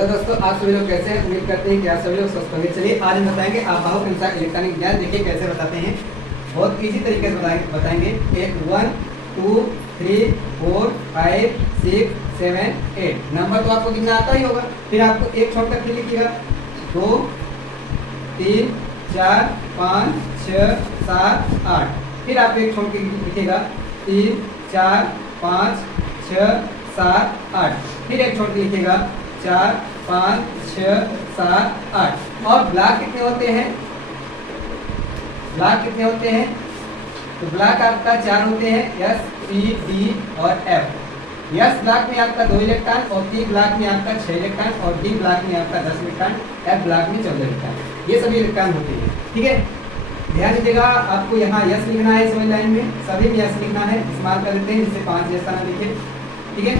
Hello दोस्तों, आप सभी लोग कैसे हैं? उम्मीद करते हैं कि आप सभी लोग स्वस्थ होंगे। चलिए आज हम बताएंगे आबाहु के अनुसार इलेक्ट्रॉनिक विज्ञान। देखिए कैसे बताते हैं, बहुत इजी तरीके से बताएंगे। 1 2 3 4 5 6 7 8 नंबर तो आपको गिनना आता ही होगा। फिर आपको एक छोड़कर फिर लिखिएगा 2 3 4 5 6 7 8। फिर आप एक छोड़ के लिखिएगा 3 4 5 6 7 8। फिर एक छोड़ के लिखिएगा 4 5 6 7 8। और ब्लॉक कितने होते हैं? ब्लॉक कितने होते हैं? तो ब्लॉक आपका 4 होते हैं, एस पी डी और एफ। एस ब्लॉक में आपका 2 इलेक्ट्रॉन और पी ब्लॉक में आपका 6 इलेक्ट्रॉन और डी ब्लॉक में आपका 10 इलेक्ट्रॉन, एफ ब्लॉक में 14 इलेक्ट्रॉन। ये सभी इलेक्ट्रॉन होते हैं। ठीक है, ध्यान दीजिएगा, आपको यहाँ यस लिखना है, इस लाइन में सभी में यस लिखना है। इस्तेमाल कर लेते हैं जिससे 5 जैसा ना लिखे। ठीक है,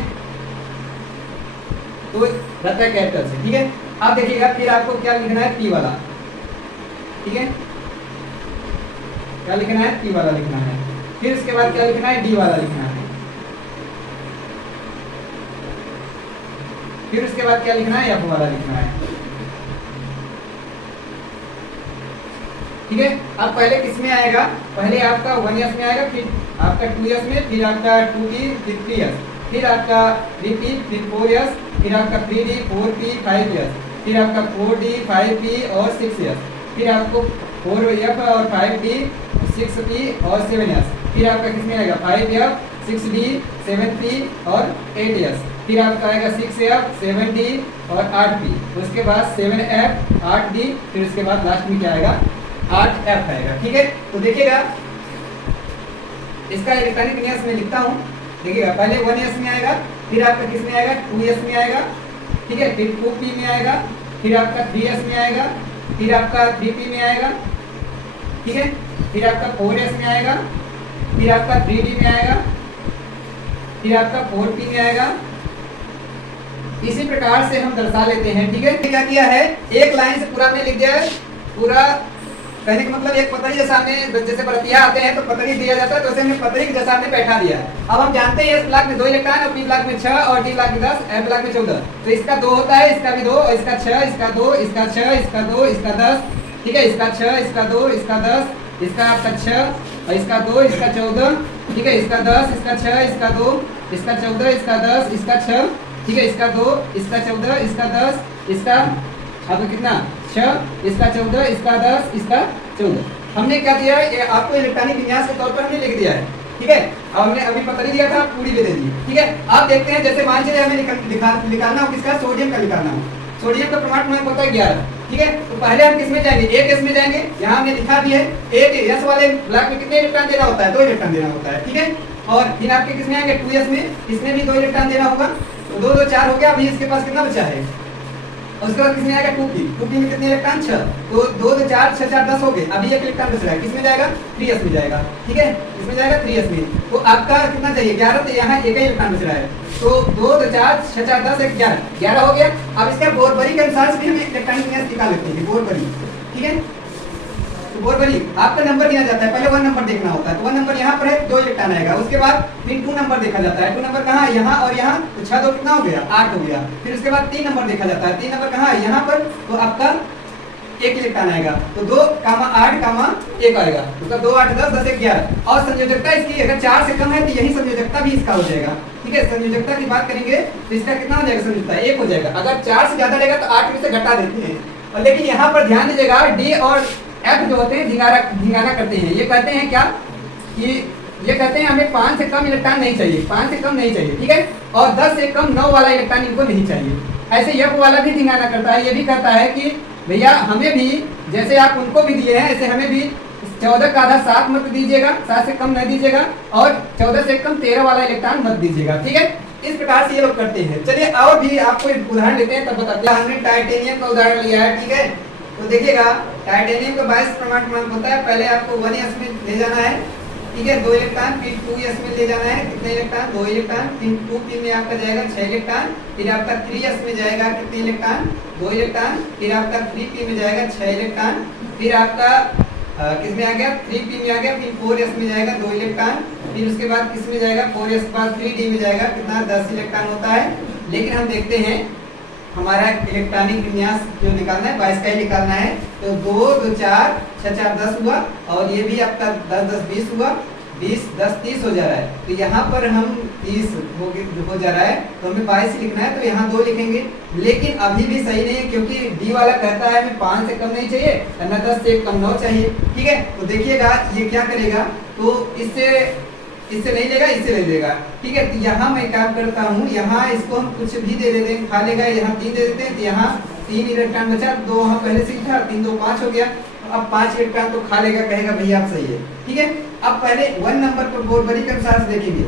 तो रहता है कैपिटल से। ठीक है, अब देखिएगा फिर आपको क्या लिखना है, पी वाला। ठीक है, क्या लिखना है? पी वाला लिखना है। फिर उसके बाद क्या लिखना है? डी वाला लिखना है। फिर उसके बाद क्या लिखना है? एफ वाला लिखना है। ठीक है, अब पहले किस में आएगा? पहले आपका 1s में आएगा, फिर आपका 2s में, फिर आपका 2p, फिर 3s, फिर आपका 3p, फिर 4s, फिर आपका 3d, 4p, 5s, फिर आपका 4d, 5p और 6s, फिर आपको 4f और 5d, 6p और 7s, फिर आपका किसमें आएगा? 5f, 6d, 7p और 8s, फिर आपका आएगा 6f, 7d और 8p, उसके बाद 7f, 8d, फिर उसके बाद लास्ट में क्या आएगा? 8f आएगा। ठीक है, तो देखिएगा इसका इलेक्ट्रॉनिक विन्यास में लिखता हूँ। देखिएगा पहले 1s में आएगा, फिर आपका किस में आएगा? 2s में आएगा। ठीक है, फिर 2p में आएगा, फिर आपका 3s में आएगा, फिर आपका 3p में आएगा। ठीक है, फिर आपका 4s में आएगा, फिर आपका 3d में आएगा, फिर आपका 4p में आएगा। इसी प्रकार से हम दर्शा लेते हैं। ठीक है, क्या किया है, एक लाइन से पूरा हमने लिख दिया है। पूरा कहने का मतलब एक पतरी जैसा हमने, जैसे परतिया आते हैं तो पतरी दिया जाता है, तो वैसे हमने पतरी के जैसा हमने बैठा दिया है। अब हम जानते हैं इस ब्लॉक में 2 इलेक्ट्रॉन और पी ब्लॉक में 6 और डी ब्लॉक में 10, एफ ब्लॉक में 14। तो इसका 2 होता है, इसका भी 2 और इसका 6, इसका 2, इसका 6, इसका 2, इसका 10। ठीक है, इसका 6, इसका 2, इसका 10, इसका आपका 6 और इसका 2, इसका 14। ठीक है, इसका 10, इसका 6, इसका 2, इसका 14, इसका 10, इसका 6। ठीक है, इसका 2, इसका 14, इसका 10, इसका आपको कितना? 6, इसका 14, इसका 10, इसका 14। हमने क्या दिया है, ये आपको इलेक्ट्रॉनिक विन्यास के तौर पर हमने लिख दिया है। ठीक है, अब हमने अभी पता नहीं दिया था, पूरी भी दे दी। ठीक है, आप देखते हैं जैसे मान चलिए हमें निकालना हो किसका? सोडियम का निकालना हो। सोडियम का परमाणु क्रमांक होता है 11। ठीक है, तो पहले हम किसमें जाएंगे? 1s में जाएंगे। यहाँ हमने लिखा भी है, एक s वाले ब्लॉक में कितने इलेक्ट्रॉन देना होता है? 2 इलेक्ट्रॉन देना होता है। ठीक है, और फिर आपके किसमें आएंगे? 2s में, इसमें भी 2 इलेक्ट्रॉन देना होगा। तो 2 2 4 हो गया। अभी इसके पास कितना बचा है? उसके बाद किसमें आएगा? 2p। 2p में कितने इलेक्ट्रॉन? 6। तो 2 2 4 6 4 10 हो गए। अभी एक इलेक्ट्रॉन बच रहा है, किसमें जाएगा? 3s में जाएगा। ठीक है, इसमें जाएगा 3s में। तो आपका कितना चाहिए? 11। तो यहाँ एक ही इलेक्ट्रॉन बच रहा है। तो 2 2 4 6 4 10 1 11 11 हो गया। अब इसका बोरबरी के अनुसार से भी हम इलेक्ट्रॉनिक विन्यास निकाल लेते हैं। बोरबरी, ठीक है, तो बोरबरी आपका नंबर गिना जाता है। पहले 1 नंबर देखना होता है, तो 1 नंबर यहाँ पर है, 2 इलेक्ट्रॉन आएगा। उसके बाद फिर 2 नंबर देखा जाता है। 2 नंबर कहाँ है? यहाँ और यहाँ। तो 6 2 कितना हो गया? 8 हो गया। फिर उसके बाद 3 नंबर देखा जाता है। 3 नंबर कहाँ है? यहाँ पर। तो आपका 1 इलेक्ट्रॉन आएगा। तो 2 8 1 आएगा। उसका 2 8 10 10 1 11। और संयोजकता इसकी अगर 4 से कम है तो यही संयोजकता भी इसका हो जाएगा। ठीक है, संयोजकता की बात करेंगे तो इसका कितना हो जाएगा? संयोजकता 1 हो जाएगा। अगर 4 से ज्यादा रहेगा तो 8 में से घटा देते हैं। और लेकिन यहाँ पर ध्यान दीजिएगा, डी और एफ जो होते हैं ढिंगाना करते हैं। ये कहते हैं क्या कि ये कहते हैं हमें 5 से कम इलेक्ट्रॉन नहीं चाहिए, 5 से कम नहीं चाहिए। ठीक है, और 10 से कम 9 वाला इलेक्ट्रॉन इनको नहीं चाहिए। ऐसे एफ वाला भी ढिंगाना करता है। ये भी कहता है कि भैया हमें भी जैसे आप उनको भी दिए हैं, ऐसे हमें भी 14 का आधा 7 मत दीजिएगा, 7 से कम नहीं दीजिएगा, और 14 से कम 13 वाला इलेक्ट्रॉन मत दीजिएगा। ठीक है, इस प्रकार से ये लोग करते हैं। चलिए और भी आपको एक उदाहरण लेते हैं, तब बताते हैं। हमने टाइटेनियम का उदाहरण लिया है। ठीक है, तो देखिएगा टाइटेनियम का 22 परमाणु क्रमांक होता है। पहले आपको 1s में ले जाना है। ठीक है, 2 इलेक्ट्रॉन। फिर 2s में ले जाना है, कितने इलेक्ट्रॉन? 2 इलेक्ट्रॉन। फिर 2p में आपका जाएगा 6 इलेक्ट्रॉन। फिर आपका 3s में जाएगा कितने इलेक्ट्रॉन? 2 इलेक्ट्रॉन। फिर आपका 3p में जाएगा 6 इलेक्ट्रॉन। फिर आपका किसमें आ गया? 3p में आ गया। फिर 4s में जाएगा 2 इलेक्ट्रॉन। फिर उसके बाद किसमें जाएगा? 4s के बाद 3d में जाएगा कितना? 10 इलेक्ट्रॉन होता है। लेकिन हम देखते हैं हमारा इलेक्ट्रॉनिक विन्यास जो निकालना है 22 का ही निकालना है। तो 2 2 4 6 4 10 हुआ, और ये भी आपका 10 10 20 हुआ, 20 10 30 हो जा रहा है। तो यहाँ पर हम 30 हो जा रहा है, तो हमें 22 लिखना है, तो यहाँ 2 लिखेंगे। लेकिन अभी भी सही नहीं है, क्योंकि डी वाला कहता है हमें 5 से कम नहीं चाहिए, वरना 10 से कम 9 चाहिए। ठीक है, तो देखिएगा ये क्या करेगा, तो इससे नहीं लेगा, इससे ले लेगा। ठीक है, तो यहाँ मैं काम करता हूँ, यहाँ इसको हम कुछ भी दे देते हैं, खा लेगा, यहाँ 3 दे देते हैं, तो यहाँ 3 इलेक्ट्रॉन बचा, 2 वहाँ पहले से था, 3 2 5 हो गया। अब 5 इलेक्ट्रॉन तो खा लेगा, कहेगा भैया आप सही है। ठीक है, अब पहले 1 नंबर पर बोरबरी के अनुसार से देखेंगे।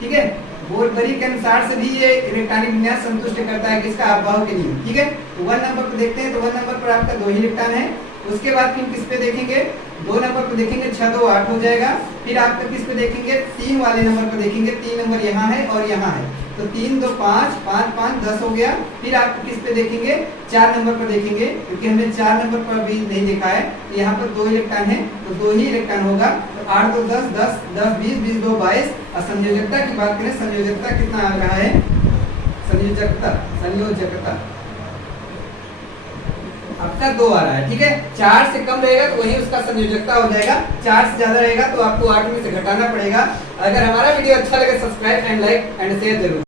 ठीक है, बोरबरी के अनुसार से भी ये इलेक्ट्रॉनिक विन्यास संतुष्ट करता है किसका, अपवाह के लिए। ठीक है, तो 1 नंबर पर देखते हैं, तो 1 नंबर पर आपका 2 इलेक्ट्रॉन है। उसके बाद फिर किस पे देखेंगे, 2 नंबर पर देखेंगे, 6 2 8 हो जाएगा। फिर आपका किस पे देखेंगे, 3 वाले नंबर पर देखेंगे, 3 नंबर यहाँ है और यहाँ है, तो 3 2 5 5 5 10 हो गया। फिर आप किस पे देखेंगे, 4 नंबर पर देखेंगे, क्योंकि हमने 4 नंबर पर भी नहीं देखा है। यहाँ पर 2 इलेक्ट्रॉन है, तो 2 ही इलेक्ट्रॉन होगा। तो 8 2 10 10 10 20 20 2 22। और संयोजकता की बात करें, संयोजकता कितना आ रहा है, संयोजकता आपका 2 आ रहा है। ठीक है, 4 से कम रहेगा तो वही उसका संयोजकता हो जाएगा, 4 से ज्यादा रहेगा तो आपको 8 में से घटाना पड़ेगा। अगर हमारा वीडियो अच्छा लगे, subscribe and like and share जरूर।